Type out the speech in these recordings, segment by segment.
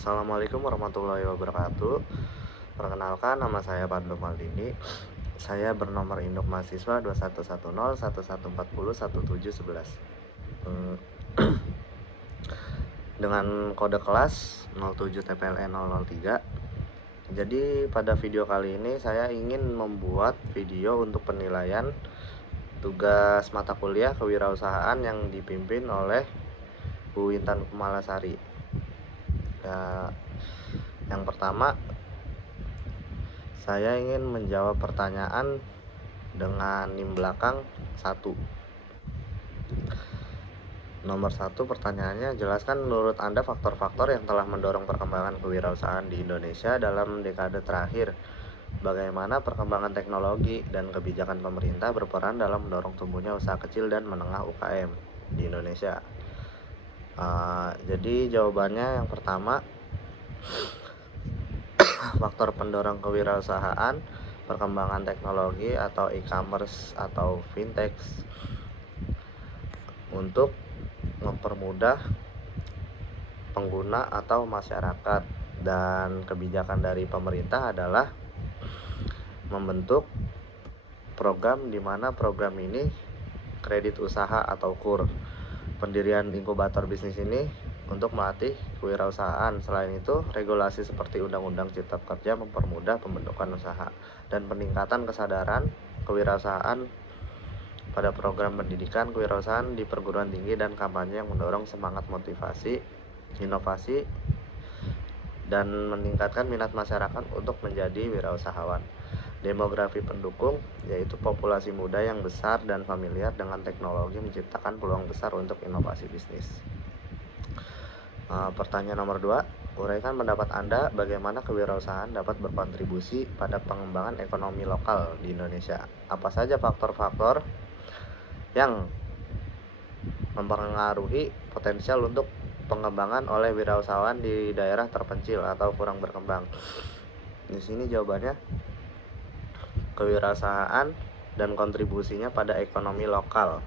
Assalamualaikum warahmatullahi wabarakatuh. Perkenalkan, nama saya Padlo Maldini. Saya bernomor induk mahasiswa 211011401711. Hmm, dengan kode kelas 07 TPLE 003. Jadi pada video kali ini saya ingin membuat video untuk penilaian tugas mata kuliah kewirausahaan yang dipimpin oleh Bu Intan Kumalasari. Yang pertama, saya ingin menjawab pertanyaan dengan NIM belakang 1. Nomor 1, pertanyaannya, jelaskan menurut Anda faktor-faktor yang telah mendorong perkembangan kewirausahaan di Indonesia dalam dekade terakhir. Bagaimana perkembangan teknologi dan kebijakan pemerintah berperan dalam mendorong tumbuhnya usaha kecil dan menengah UKM di Indonesia. Jadi jawabannya yang pertama, faktor pendorong kewirausahaan, perkembangan teknologi atau e-commerce atau fintech untuk mempermudah pengguna atau masyarakat, dan kebijakan dari pemerintah adalah membentuk program di mana program ini kredit usaha atau KUR, pendirian inkubator bisnis ini untuk melatih kewirausahaan. Selain itu, regulasi seperti Undang-Undang Cipta Kerja mempermudah pembentukan usaha dan peningkatan kesadaran kewirausahaan pada program pendidikan kewirausahaan di perguruan tinggi dan kampanye yang mendorong semangat motivasi, inovasi, dan meningkatkan minat masyarakat untuk menjadi wirausahawan. Demografi pendukung, yaitu populasi muda yang besar dan familiar dengan teknologi menciptakan peluang besar untuk inovasi bisnis. Pertanyaan nomor 2, uraikan pendapat Anda bagaimana kewirausahaan dapat berkontribusi pada pengembangan ekonomi lokal di Indonesia. Apa saja faktor-faktor yang mempengaruhi potensial untuk pengembangan oleh wirausahawan di daerah terpencil atau kurang berkembang? Di sini jawabannya, kewirausahaan dan kontribusinya pada ekonomi lokal.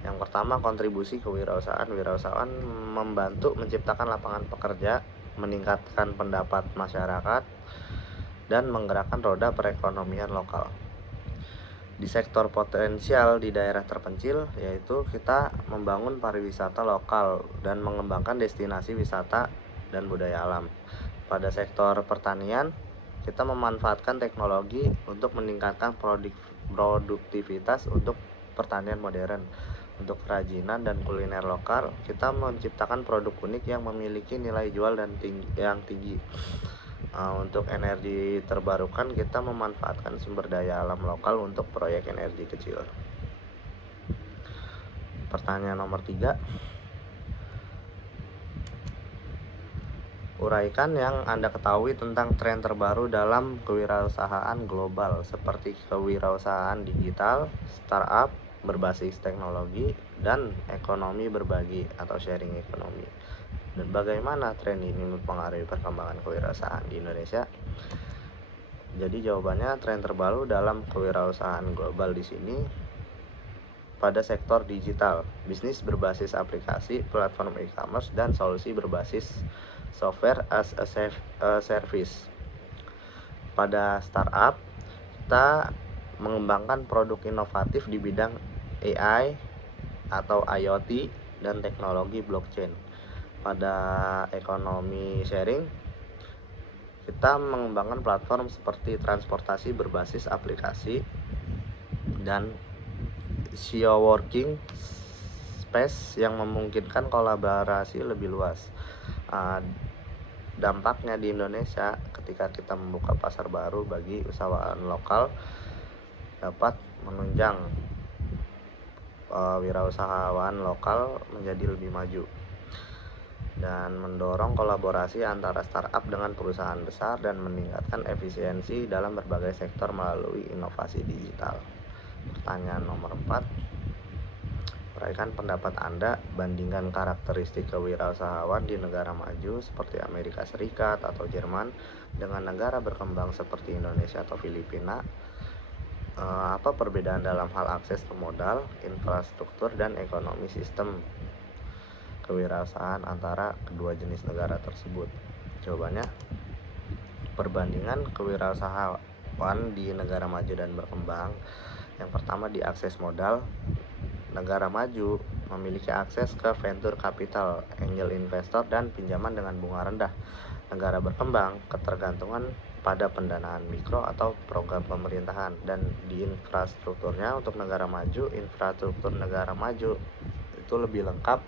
Yang pertama, kontribusi kewirausahaan. Wirausahaan membantu menciptakan lapangan pekerja, meningkatkan pendapat masyarakat, dan menggerakkan roda perekonomian lokal. Di sektor potensial di daerah terpencil, yaitu kita membangun pariwisata lokal dan mengembangkan destinasi wisata dan budaya alam. Pada sektor pertanian, kita memanfaatkan teknologi untuk meningkatkan produktivitas untuk pertanian modern. Untuk kerajinan dan kuliner lokal, kita menciptakan produk unik yang memiliki nilai jual yang tinggi. Untuk energi terbarukan, kita memanfaatkan sumber daya alam lokal untuk proyek energi kecil. Pertanyaan nomor 3, uraikan yang Anda ketahui tentang tren terbaru dalam kewirausahaan global seperti kewirausahaan digital, startup berbasis teknologi, dan ekonomi berbagi atau sharing ekonomi. Dan bagaimana tren ini mempengaruhi perkembangan kewirausahaan di Indonesia? Jadi jawabannya, tren terbaru dalam kewirausahaan global di sini pada sektor digital, bisnis berbasis aplikasi, platform e-commerce, dan solusi berbasis software as a service. Pada startup, kita mengembangkan produk inovatif di bidang AI atau IoT dan teknologi blockchain. Pada ekonomi sharing, kita mengembangkan platform seperti transportasi berbasis aplikasi dan SEO working space yang memungkinkan kolaborasi lebih luas. Dampaknya di Indonesia ketika kita membuka pasar baru bagi usahawan lokal dapat menunjang wirausahawan lokal menjadi lebih maju dan mendorong kolaborasi antara startup dengan perusahaan besar dan meningkatkan efisiensi dalam berbagai sektor melalui inovasi digital. Pertanyaan nomor 4, uraikan pendapat Anda, bandingkan karakteristik kewirausahawan di negara maju seperti Amerika Serikat atau Jerman dengan negara berkembang seperti Indonesia atau Filipina. Apa perbedaan dalam hal akses ke modal, infrastruktur, dan ekonomi sistem kewirausahaan antara kedua jenis negara tersebut? Jawabannya, perbandingan kewirausahaan di negara maju dan berkembang. Yang pertama, di akses modal. Negara maju memiliki akses ke venture capital, angel investor, dan pinjaman dengan bunga rendah. Negara berkembang ketergantungan pada pendanaan mikro atau program pemerintahan. Dan di infrastrukturnya, untuk negara maju, infrastruktur negara maju itu lebih lengkap,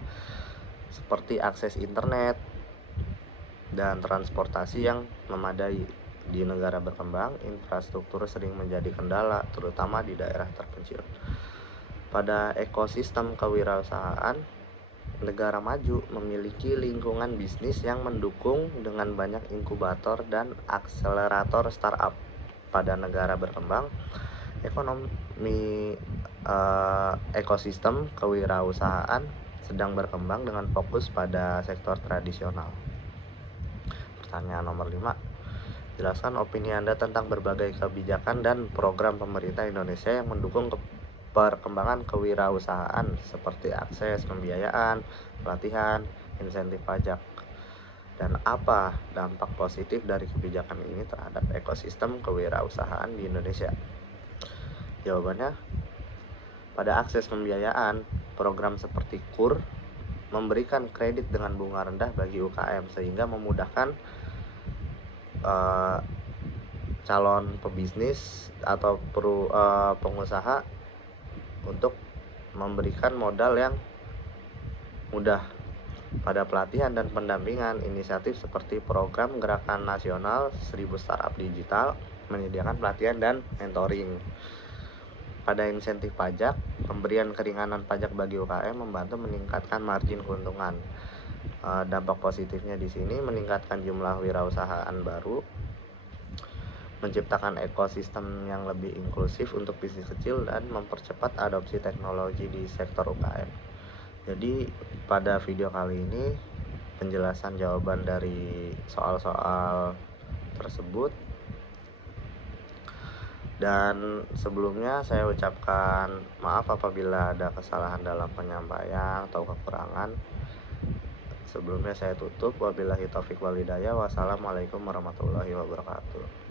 seperti akses internet dan transportasi yang memadai. Di negara berkembang, infrastruktur sering menjadi kendala, terutama di daerah terpencil. Pada ekosistem kewirausahaan, negara maju memiliki lingkungan bisnis yang mendukung dengan banyak inkubator dan akselerator startup. Pada negara berkembang, ekonomi ekosistem kewirausahaan sedang berkembang dengan fokus pada sektor tradisional. Pertanyaan nomor 5. Jelaskan opini Anda tentang berbagai kebijakan dan program pemerintah Indonesia yang mendukung perkembangan kewirausahaan, seperti akses pembiayaan, pelatihan, insentif pajak. Dan apa dampak positif dari kebijakan ini terhadap ekosistem kewirausahaan di Indonesia? Jawabannya, pada akses pembiayaan, program seperti KUR memberikan kredit dengan bunga rendah bagi UKM, sehingga memudahkan calon pebisnis atau pengusaha untuk memberikan modal yang mudah. Pada pelatihan dan pendampingan, inisiatif seperti program Gerakan Nasional 1000 Startup Digital menyediakan pelatihan dan mentoring. Pada insentif pajak, pemberian keringanan pajak bagi UKM membantu meningkatkan margin keuntungan. Dampak positifnya di sini meningkatkan jumlah wirausahaan baru, menciptakan ekosistem yang lebih inklusif untuk bisnis kecil, dan mempercepat adopsi teknologi di sektor UKM. Jadi pada video kali ini penjelasan jawaban dari soal-soal tersebut. Dan sebelumnya saya ucapkan maaf apabila ada kesalahan dalam penyampaian atau kekurangan. Sebelumnya saya tutup. Wabillahi taufik wal hidayah. Wassalamualaikum warahmatullahi wabarakatuh.